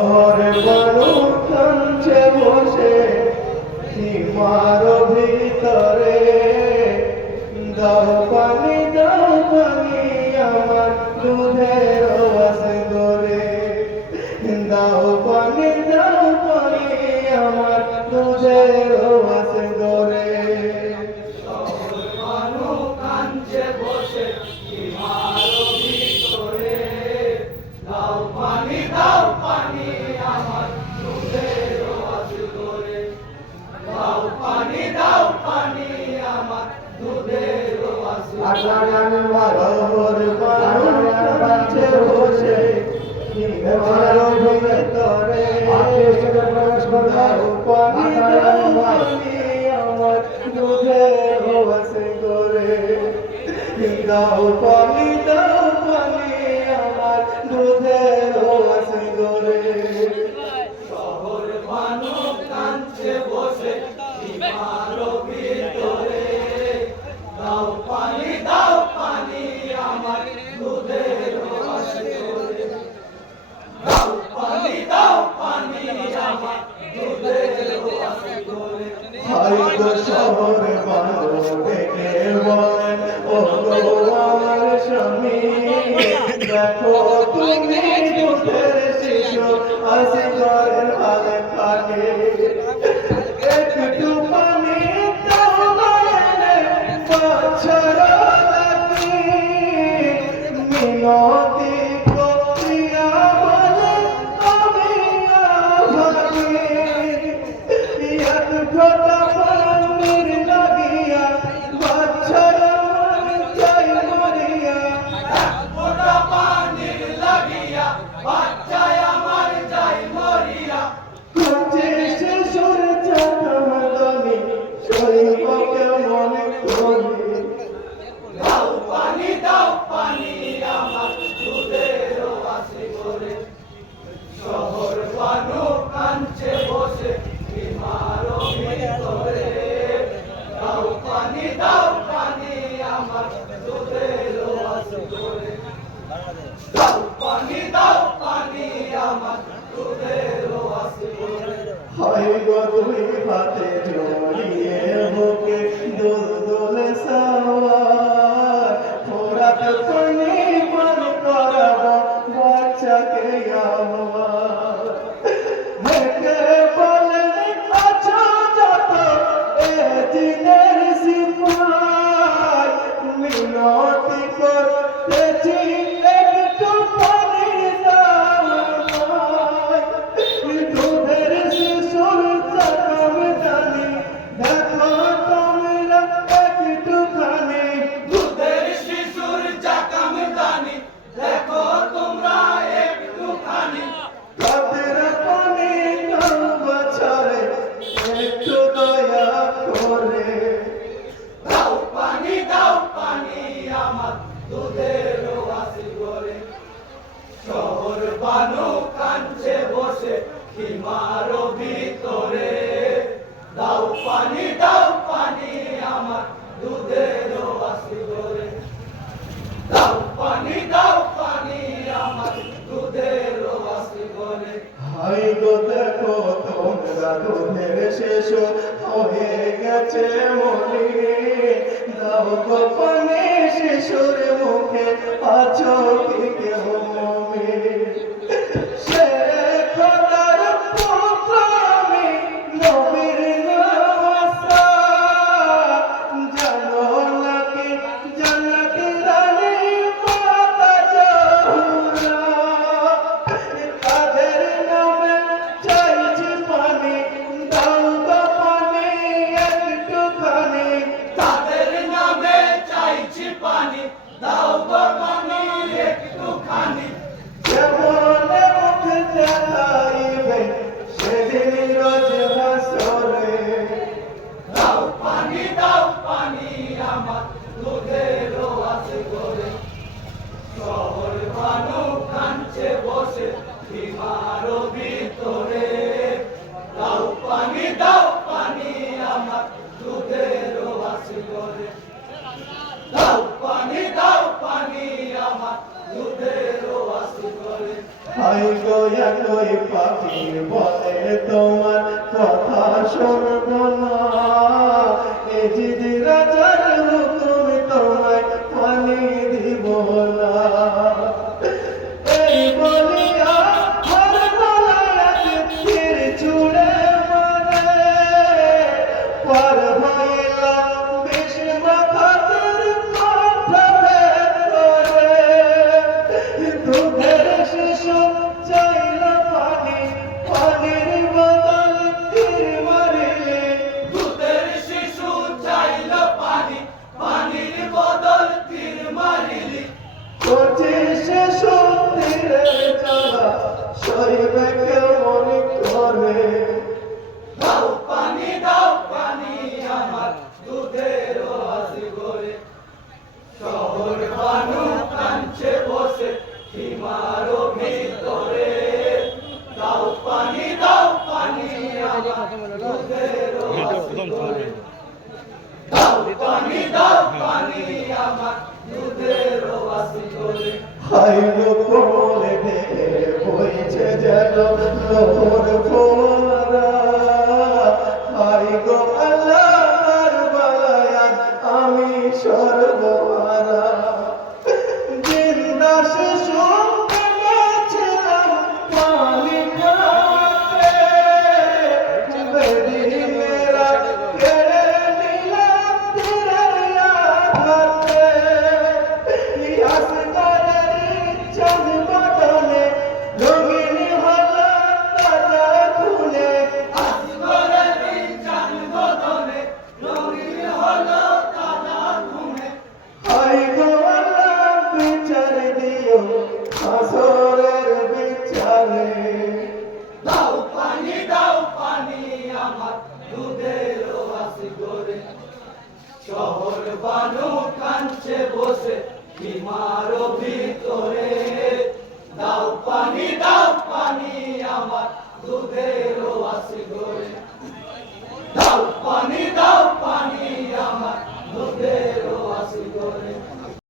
ঘরে মানুষ কাঁদছে বসে সীমার ভিতরে, দাও পানি আমার দুধের আওয়াজ করে, দাও পানি আমার দুধের আওয়াজ করে। মানুষ কাঁদছে বসে সীমার ভিতরে, দাও পানি আমার দুধের আওয়াজ করে, দাও পানি আমার দুধের আওয়াজ ঘরে মানুষ কাঁদছে বসে সীমার ভিতরে, দাও পানি আমার দুধের আওয়াজ করে, দাও পানি আমার দুধের আওয়াজ করে। শহর মানুষ কাঁদছে বসে সীমার ভিতরে, দাও পানি আমার দুধের আওয়াজ করে, দাও পানি আমার দুধের আওয়াজ করে। হয়তো শহর মানুষ ডেকে বলেন, ও গো আমার স্বামী, দেখো তুমি দুধের শিশু আসি ঘরের হালে থাকে, একটু পানি দাও নয়নে বাছারা লাগি, মিনতি করিয়া বলে আমি আভারি, এক ঘটা পানির লাগিয়া বাছারা যাই মরিয়া, ফোঁটা পানির লাগিয়া বাচ্চায় আমার যাই মরিয়া, খুঁজে শিশুর চাকমদানি শৈব কেমন করি, দাও পানি আমার দুধের আওয়াজ করে। শহর মানুষ কাঁদছে বসে সীমার ভিতরে, দাও পানি আমার দুধের আওয়াজ করে, দাও পানি আমার দুধের আওয়াজ করে। হয় গো দুই হাতে জড়িয়ে বুকে দুলদুল সাওয়ার, ফোরাত পানি পার করাবো বাচ্চাকে আমার, হেঁটে বলেন আছো যত এ দিনের সিপাই, মিনতি করতেছি একটু পানি দাও আমায়, দুধের শিশুর চাকমদানি দেখো তোমরা একটুখানি, দুধের শিশুর চাকমদানি দেখো তোমরা একটুখানি, তাদের পানি দাও বাছারে একটু দয়া করে, দাও পানি আমার দুধের আওয়াজ করে। শহর মানুষ কাঁদছে বসে সীমার ভিতরে, দাও পানি আমার দুধের আওয়াজ করে, দাও পানি আমার দুধের আওয়াজ করে। হাই গো দেখো তোমরা দুধের শিশু হয়ে গেছে মরি, দাও গো পানি শিশুর মুখে আছো কি কেহ মমি, সে খোদার পুত্র আমি নবীর নওয়াসা, জানো নাকি জান্নাত রানী মাতা জহুরা, তাদের নামে চাইছি পানি দাও গো পানি একটুখানি, তাদের নামে চাইছি পানি দাও গো পানি একটুখানি, যেমন মুখে পাখি বলে তোমার কথা শুনব না, এ জিদি রাজার হুকুম তোমায় পানি দিব না। এই বলিয়া হর গলায় তীর ছুঁড়ে মারে, পার হইলাম বিষ মাখাতের মাথা ভেদ করে। দুধের শিশু চাইল পানি, পানির বদল তীর মারিলে। দুধের শিশু চাইল পানি, পানির বদল তীর মারিলি। পঁচিশে সতীরে জ্বালা সইবে কেমন করে। দাও পানি আমার দুধের হাসি গরে। শহর বানু কাঞ্চে বসে সীমার ভিতরে। দাও পানি আমার দুধের হাসি গরে। দাও পানি আমার দুধের হাসি গরে। হাই গো কোমলে দেহে বইছে যেন লোহর ফোয়ারা, হাই গো আল্লাহর বালায়াত আমি সর্বহারা। জিন্দা শিশু পেয়েছিলাম পানি খাতে, বেদি মেরা কেড়ে নিলাম তীরের আঘাতে। ইয়াস কালের চাঁদ বদনে রঙিন হলো তাজা খুলে। আসগরের চাঁদ বদনে রঙিন হলো তাজা খুনে। হাই গো আল্লাহ বিচার দিও আসরের বিচারে। দাও পানি আমার দুধের হাসি গরে। শহর বানু কাঞ্চে বসে সীমার ভিতরে।